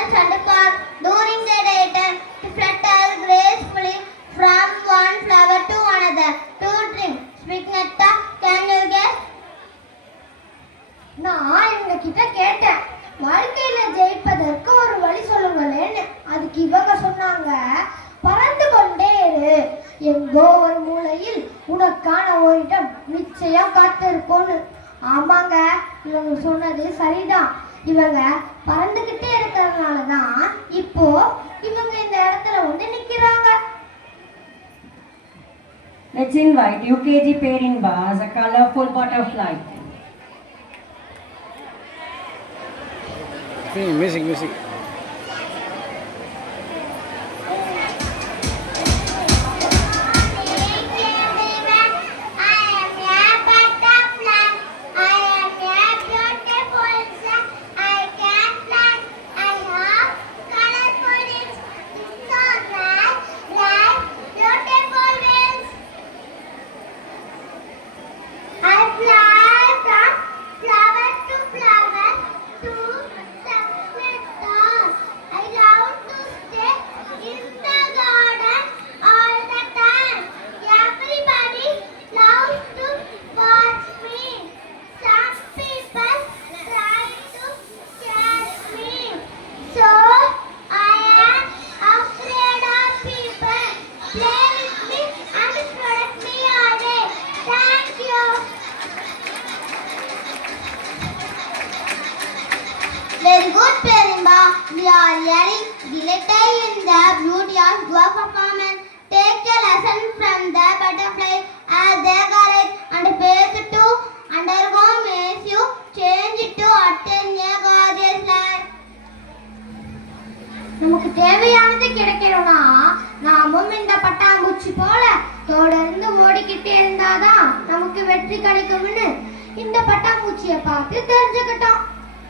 girls and car during the daytime to flutter gracefully from one flower to another to drink sweet nectar. Can you guess? நான் இவங்க கிட்ட கேட்டேன், வாழ்க்கையில ஜெயிப்பதற்கு ஒரு வழி சொல்லுங்களேன்னு. அதுக்கு இவங்க சொன்னாங்க, பறந்து கொண்டே இரு, எங்கோ ஒரு மூலையில் உனக்கான ஒரு இடம் நிச்சயம் காத்திருக்கும்னு. ஆமாங்க, இவங்க சொன்னது சரிதான். இவங்க பறந்துகிட்டே இருக்கிறதுனாலதான் இப்போ இவங்க இந்த இடத்துல வந்து நிக்கிறாங்க. Let's invite UKG Perinba as a colorful butterfly. Music. Very good, Perinba. We are really delighted in the beauty of your performance. Take a lesson from the butterfly as their courage and faith to undergo makes you change to attain a gorgeous life. நமக்கு தேவையானது கிடைக்கணும்னா நாமும் இந்த பட்டாம்பூச்சி போல தொடர்ந்து ஓடிக்கிட்டே இருந்தாதான் நமக்கு வெற்றி கிடைக்கும்னு இந்த பட்டாம்பூச்சியை பார்த்து தெரிஞ்சுக்கிட்டோம்.